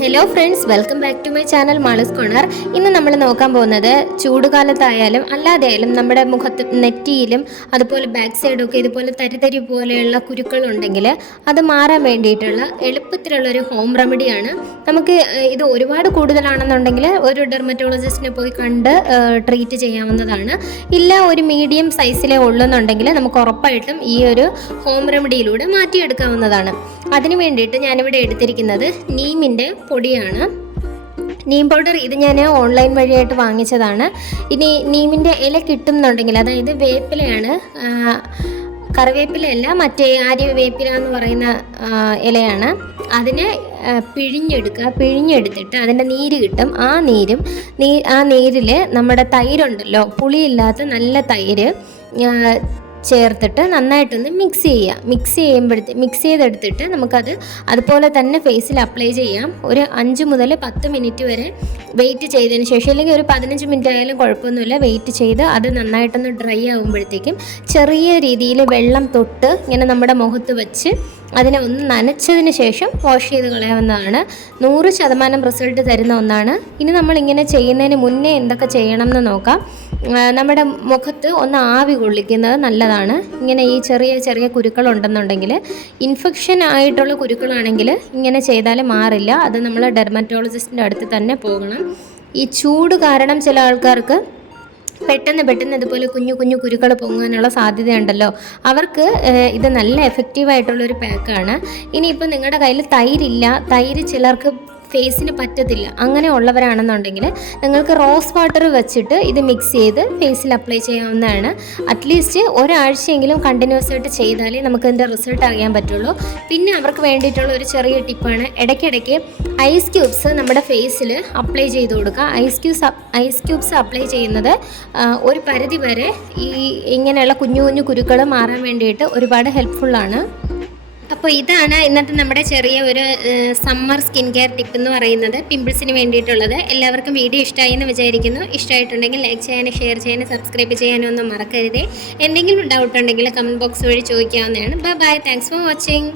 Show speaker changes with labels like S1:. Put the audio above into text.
S1: Hello friends welcome back to my channel Mala's corner ഇന്ന് നമ്മൾ നോക്കാൻ പോകുന്നത് ചൂടുകാലത്തായാലും അല്ലാതെയായാലും നമ്മുടെ മുഖത്ത് നെറ്റിയിലും അതുപോലെ ബാക്ക് സൈഡൊക്കെ ഇതുപോലെ തരിതരി പോലെയുള്ള കുരുക്കളുണ്ടെങ്കിൽ അത് മാറാൻ വേണ്ടിയിട്ടുള്ള എളുപ്പത്തിലുള്ളൊരു ഹോം റെമഡിയാണ് നമുക്ക് ഇത് ഒരുപാട് കൂടുതലാണെന്നുണ്ടെങ്കിൽ ഒരു ഡെർമറ്റോളജിസ്റ്റിനെ പോയി കണ്ട് ട്രീറ്റ് ചെയ്യാവുന്നതാണ്. ഇല്ല ഒരു മീഡിയം സൈസിലേ ഉള്ളെന്നുണ്ടെങ്കിൽ നമുക്ക് ഉറപ്പായിട്ടും ഈ ഒരു ഹോം റെമഡിയിലൂടെ മാറ്റിയെടുക്കാവുന്നതാണ്. അതിന് വേണ്ടിയിട്ട് ഞാനിവിടെ എടുത്തിരിക്കുന്നത് നീമിന്റെ പൊടിയാണ്. നീം പൗഡർ ഇത് ഞാൻ ഓൺലൈൻ വഴിയായിട്ട് വാങ്ങിച്ചതാണ്. ഇനി നീമിന്റെ ഇല കിട്ടുന്നുണ്ടെങ്കിൽ അതായത് വേപ്പിലയാണ് കറിവേപ്പിലയല്ല മറ്റേ ആര്യ വേപ്പില എന്ന് പറയുന്ന ഇലയാണ്. അതിനെ പിഴിഞ്ഞെടുക്കുക. പിഴിഞ്ഞെടുത്തിട്ട് അതിന്റെ നീര് കിട്ടും. ആ നീരും നീ ആ നീരിൽ നമ്മുടെ തൈരുണ്ടല്ലോ പുളിയില്ലാത്ത നല്ല തൈര് ചേർത്തിട്ട് നന്നായിട്ടൊന്ന് മിക്സ് ചെയ്യുക. മിക്സ് ചെയ്യുമ്പോഴത്തെ മിക്സ് ചെയ്തെടുത്തിട്ട് നമുക്കത് അതുപോലെ തന്നെ ഫേസിൽ അപ്ലൈ ചെയ്യാം. ഒരു അഞ്ച് മുതൽ പത്ത് മിനിറ്റ് വരെ വെയിറ്റ് ചെയ്തതിന് ശേഷം അല്ലെങ്കിൽ ഒരു പതിനഞ്ച് മിനിറ്റ് ആയാലും കുഴപ്പമൊന്നുമില്ല. വെയിറ്റ് ചെയ്ത് അത് നന്നായിട്ടൊന്ന് ഡ്രൈ ആകുമ്പോഴത്തേക്കും ചെറിയ രീതിയിൽ വെള്ളം തൊട്ട് ഇങ്ങനെ നമ്മുടെ മുഖത്ത് വെച്ച് അതിനെ ഒന്ന് നനച്ചതിന് ശേഷം വാഷ് ചെയ്ത് കളയാവുന്നതാണ്. നൂറ് ശതമാനം റിസൾട്ട് തരുന്ന ഒന്നാണ്. ഇനി നമ്മൾ ഇങ്ങനെ ചെയ്യുന്നതിന് മുന്നേ എന്തൊക്കെ ചെയ്യണം എന്ന് നോക്കാം. നമ്മുടെ മുഖത്ത് ഒന്ന് ആവി കൊള്ളിക്കുന്നത് നല്ലതാണ്. ഇങ്ങനെ ഈ ചെറിയ ചെറിയ കുരുക്കൾ ഉണ്ടെന്നുണ്ടെങ്കിൽ ഇൻഫെക്ഷൻ ആയിട്ടുള്ള കുരുക്കളാണെങ്കിൽ ഇങ്ങനെ ചെയ്താൽ മാറില്ല. അത് നമ്മൾ ഡെർമറ്റോളജിസ്റ്റിന്റെ അടുത്ത് തന്നെ പോകണം. ഈ ചൂട് കാരണം ചില ആൾക്കാർക്ക് പെട്ടെന്ന് പെട്ടെന്ന് ഇതുപോലെ കുഞ്ഞു കുഞ്ഞു കുരുക്കൾ പൊങ്ങാനുള്ള സാധ്യതയുണ്ടല്ലോ. അവർക്ക് ഇത് നല്ല എഫക്റ്റീവ് ഒരു പാക്കാണ് ഇനിയിപ്പോൾ നിങ്ങളുടെ കയ്യിൽ തൈരില്ല. തൈര് ചിലർക്ക് ഫേസിന് പറ്റത്തില്ല. അങ്ങനെ ഉള്ളവരാണെന്നുണ്ടെങ്കിൽ നിങ്ങൾക്ക് റോസ് വാട്ടർ വെച്ചിട്ട് ഇത് മിക്സ് ചെയ്ത് ഫേസിൽ അപ്ലൈ ചെയ്യാവുന്നതാണ്. അറ്റ്ലീസ്റ്റ് ഒരാഴ്ചയെങ്കിലും കണ്ടിന്യൂസ് ആയിട്ട് ചെയ്താലേ നമുക്ക് ഇതിന്റെ റിസൾട്ട് അറിയാൻ പറ്റുള്ളൂ. പിന്നെ അവർക്ക് വേണ്ടിയിട്ടുള്ള ഒരു ചെറിയ ടിപ്പാണ് ഇടയ്ക്കിടയ്ക്ക് ഐസ് ക്യൂബ്സ് നമ്മുടെ ഫേസിൽ അപ്ലൈ ചെയ്ത് കൊടുക്കുക. Ice cubes ice cubes apply ചെയ്യുന്നത് ഒരു പരിധി വരെ ഈ ഇങ്ങനെയുള്ള കുഞ്ഞു കുഞ്ഞു കുരുക്കൾ മാറാൻ വേണ്ടിയിട്ട് ഒരുപാട് ഹെൽപ്ഫുള്ളാണ് അപ്പോൾ ഇതാണ് ഇന്നത്തെ നമ്മുടെ ചെറിയ ഒരു സമ്മർ സ്കിൻ കെയർ ടിപ്പ് എന്ന് പറയുന്നത്. പിമ്പിൾസിന് വേണ്ടിയിട്ടുള്ളത്. എല്ലാവർക്കും വീഡിയോ ഇഷ്ടമായി എന്ന് വിചാരിക്കുന്നു. ഇഷ്ടമായിട്ടുണ്ടെങ്കിൽ ലൈക്ക് ചെയ്യാനും ഷെയർ ചെയ്യാനും സബ്സ്ക്രൈബ് ചെയ്യാനും ഒന്നും മറക്കരുതേ. എന്തെങ്കിലും ഡൗട്ട് ഉണ്ടെങ്കിൽ കമന്റ് ബോക്സ് വഴി ചോദിക്കാവുന്നതാണ്. Bye bye thanks for watching